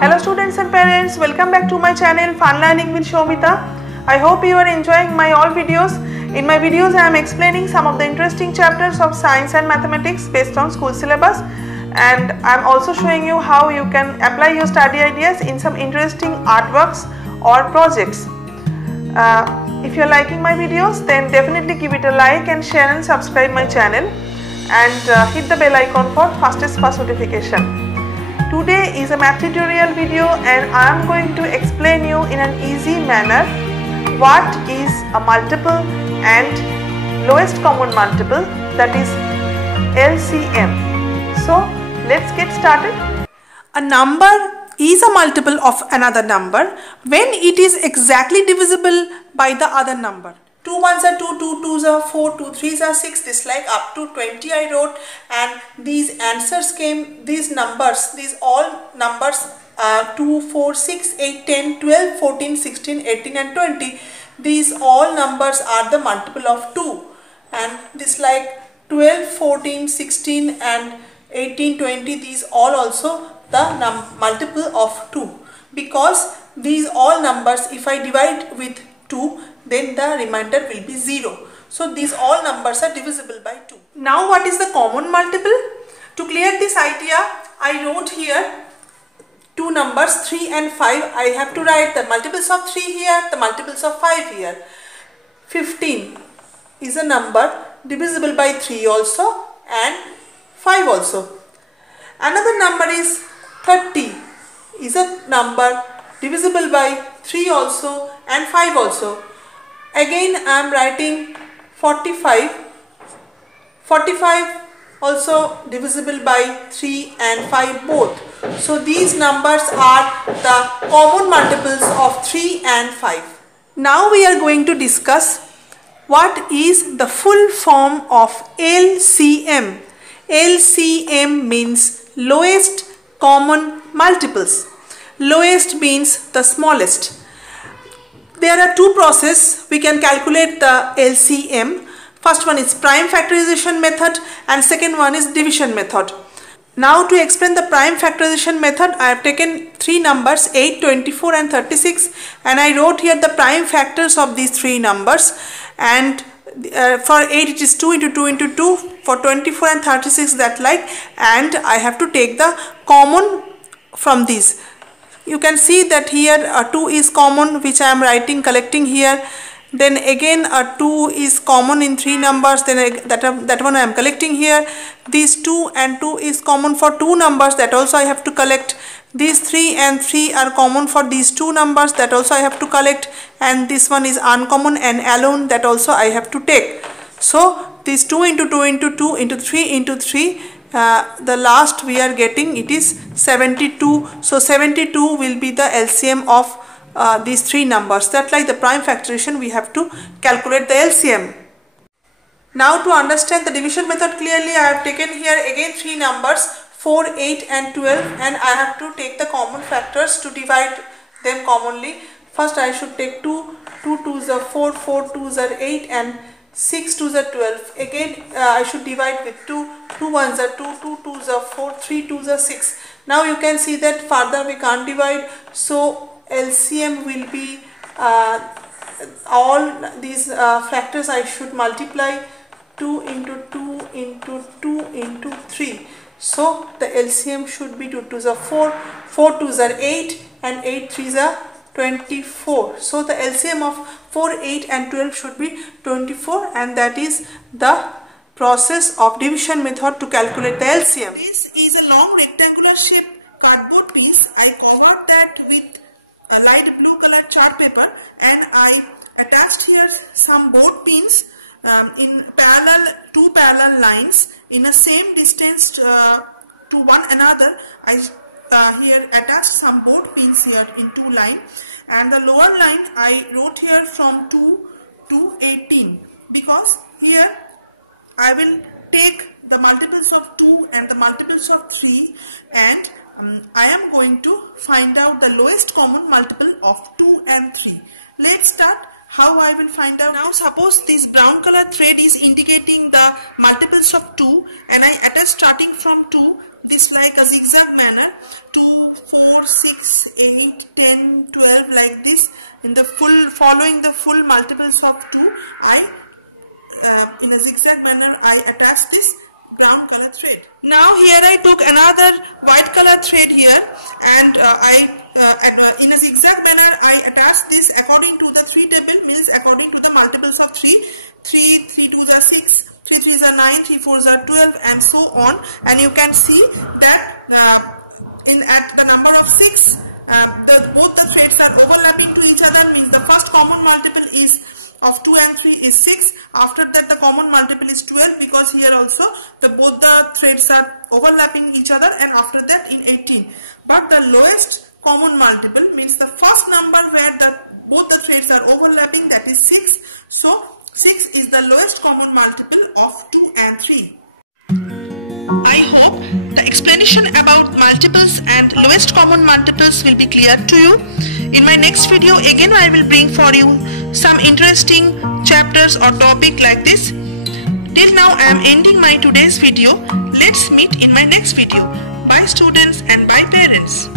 Hello students and parents, welcome back to my channel Fun Learning with Shobita. I hope you are enjoying my all videos. In my videos I am explaining some of the interesting chapters of science and mathematics based on school syllabus, and I am also showing you how you can apply your study ideas in some interesting artworks or projects. If you are liking my videos, then definitely give it a like and share and subscribe my channel, and hit the bell icon for fastest notification. Today is a math tutorial video, and I am going to explain you in an easy manner what is a multiple and lowest common multiple, that is LCM. So let's get started. A number is a multiple of another number when it is exactly divisible by the other number. 2 1s are 2, 2 2s are 4, 2 3s are 6, this like up to 20 I wrote, and these answers came, these numbers, these all numbers 2, 4, 6, 8, 10, 12, 14, 16, 18 and 20. These all numbers are the multiple of 2, and this like 12, 14, 16 and 18, 20, these all also the multiple of 2, because these all numbers, if I divide with 2, then the remainder will be 0. So these all numbers are divisible by 2. Now what is the common multiple? To clear this idea, I wrote here two numbers 3 and 5. I have to write the multiples of 3 here, the multiples of 5 here. 15 is a number divisible by 3 also and 5 also. Another number is 30 is a number divisible by 3 also and 5 also. Again I am writing 45. 45 also divisible by 3 and 5 both. So these numbers are the common multiples of 3 and 5. Now we are going to discuss what is the full form of LCM. LCM means lowest common multiples. Lowest means the smallest. There are two processes we can calculate the LCM. First one is prime factorization method and second one is division method. Now to explain the prime factorization method, I have taken three numbers 8, 24 and 36, and I wrote here the prime factors of these three numbers, and for 8 it is 2 into 2 into 2, for 24 and 36 that like, and I have to take the common from these. You can see that here a 2 is common, which I am writing collecting here. Then again a 2 is common in three numbers, then that one I am collecting here. These 2 and 2 is common for two numbers, that also I have to collect. These 3 and 3 are common for these two numbers, that also I have to collect. And this one is uncommon and alone, that also I have to take. So this 2 into 2 into 2 into 3 into 3, the last we are getting, it is 72. So 72 will be the LCM of these three numbers. That like the prime factorization, we have to calculate the LCM. Now to understand the division method clearly, I have taken here again three numbers 4, 8 and 12, and I have to take the common factors to divide them commonly. First I should take 2, 2 2s are 4, 4 2s are 8 and 6 2s are 12. Again I should divide with 2, 2 1s are 2, 2 2s are 4, 3 2s are 6. Now you can see that further we can't divide, so LCM will be all these factors I should multiply 2 into 2 into 2 into 3. So the LCM should be 2 2s are 4, 4 2s are 8 and 8 3s are 24. So the LCM of 4, 8 and 12 should be 24, and that is the process of division method to calculate the LCM. This is a long rectangular shaped cardboard piece. I covered that with a light blue colored chart paper, and I attached here some board pins in two parallel lines in a same distance to one another. I here attached some board pins here in two lines, and the lower line I wrote here from 2 to 18, because here I will take the multiples of 2 and the multiples of 3, and I am going to find out the lowest common multiple of 2 and 3. Let's start how I will find out. Now suppose this brown color thread is indicating the multiples of 2, and I attach starting from 2 this like a zigzag manner, 2, 4, 6, 8, 10, 12 like this, in the full, following the full multiples of 2, in a zigzag manner I attach this brown color thread. Now here I took another white color thread here, and in a zigzag manner I attach this according to the 3 table, means according to the multiples of 3. 3 2s are 6, 3 3s are 9, 3 4s are 12, and so on. And you can see that at the number of 6, both the threads are overlapping to each other, means the first common multiple is of 2 and 3 is 6. After that the common multiple is 12, because here also both the threads are overlapping each other, and after that in 18. But the lowest common multiple, means the first number where both the threads are overlapping, that is 6. So 6 is the lowest common multiple of 2 and 3. I hope the explanation about multiples and lowest common multiples will be clear to you. In my next video again I will bring for you some interesting chapters or topic like this. Till now I am ending my today's video. Let's meet in my next video. Bye students and bye parents.